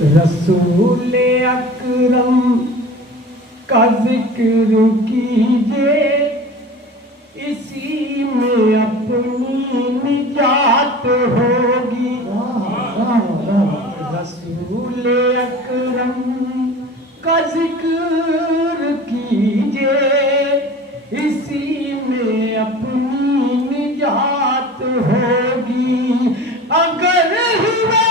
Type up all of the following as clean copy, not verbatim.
رسول اکرم کا ذکر کیجئے، اسی میں اپنی نجات ہوگی۔ رسول اکرم کا ذکر کیجئے، اسی میں اپنی نجات ہوگی۔ اگر ہوئے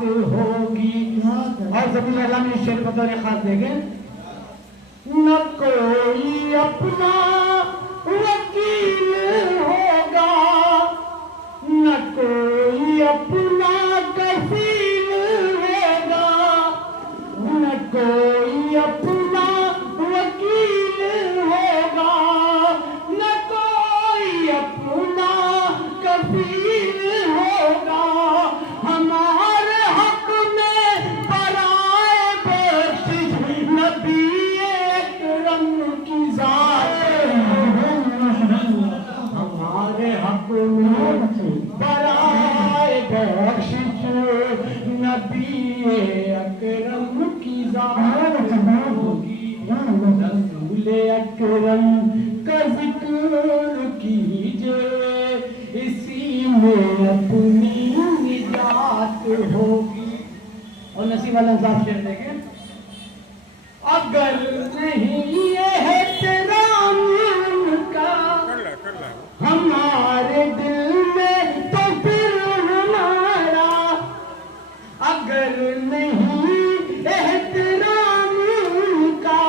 ہوگی۔ اور زمین اللہ میں شعر بطور خاص دیکھیں، نہ کوئی اپنا وکیل ہوگا، نہ کوئی اپنا کفیل ہوگا، نہ کوئی اپنا وکیل ہوگا، نہ کوئی اپنا کفیل ہوگا۔ ہمارے حق میں برائے بخشش نبی اکرم کی ذات، ہمارے حق میں برائے بخشش نبی اکرم کی ذات ہوگی۔ رسول اکرم کا ذکر کیجئے، اسی میں اپنی نجات ہوگی۔ اور نصیب والا انصاف شعر دیکھیں، اگر نہیں احترام ان کا ہمارے دل میں تو پھر ہمارا، اگر نہیں احترام ان کا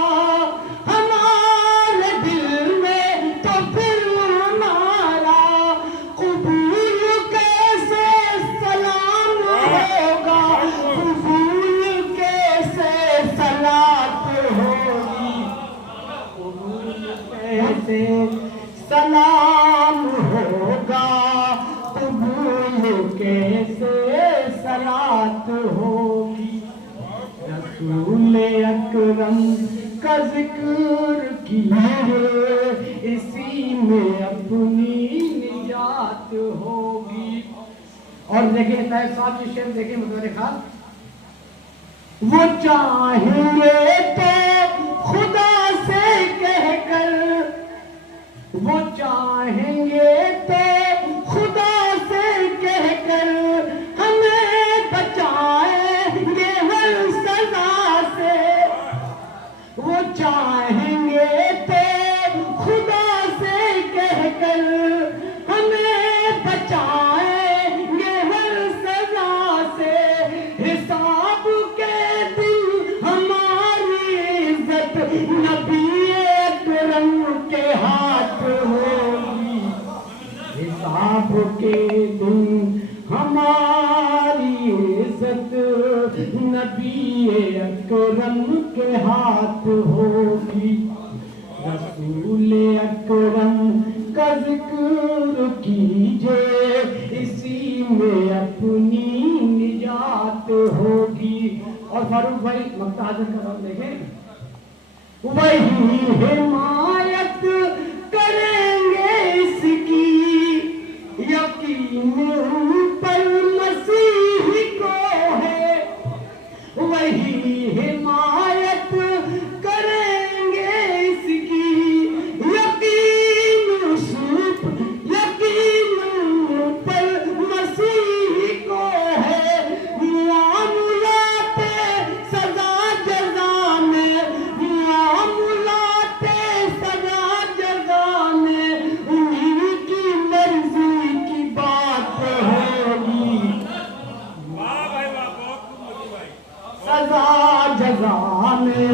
ہمارے دل میں تو پھر ہمارا، قبول کیسے سلام ہوگا، قبول کیسے صلات ہوگی، قبول کیسے سلام ہوگا، قبول کیسے صلات ہوگی۔ رسول اکرم کا ذکر کیجئے، اسی میں اپنی نجات ہوگی۔ اور دیکھیں طاہر صاحب یہ شعر دیکھیں بطور خاص، وہ چاہیں گے تو خدا سے کہہ کر، وہ چاہیں گے تو خدا سے کہہ کر ہمیں بچائیں گے ہر سزا سے، وہ چاہیں گے تو خدا سے کہہ کر ہمیں بچائیں گے ہر سزا سے۔ حساب کے دن ہماری عزت نبی اکرم کے ہاتھ ہوگی، حساب کے دن ہماری عزت نبی اکرم کے ہاتھ ہوگی۔ رسول اکرم کا ذکر کیجئے، اسی میں اپنی نجات ہوگی۔ اور فاروق بھائی مقطع حضرت کا بات دیکھیں، وہی حمایت کریں گے اس کی، یقین ان پر مسیح کو ہے، وہی حمایت کریں گے اس کی، یقین ان پر مسیح کو ہے۔ معاملات سزا جزا میں، معاملات سزا جزا میں انہی کی مرضی کی بات ہوگی، سزا جزا میں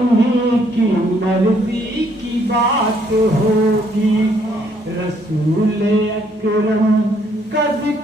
انہی کی مرضی کی بات ہوگی۔ رسول اکرم کا ذکر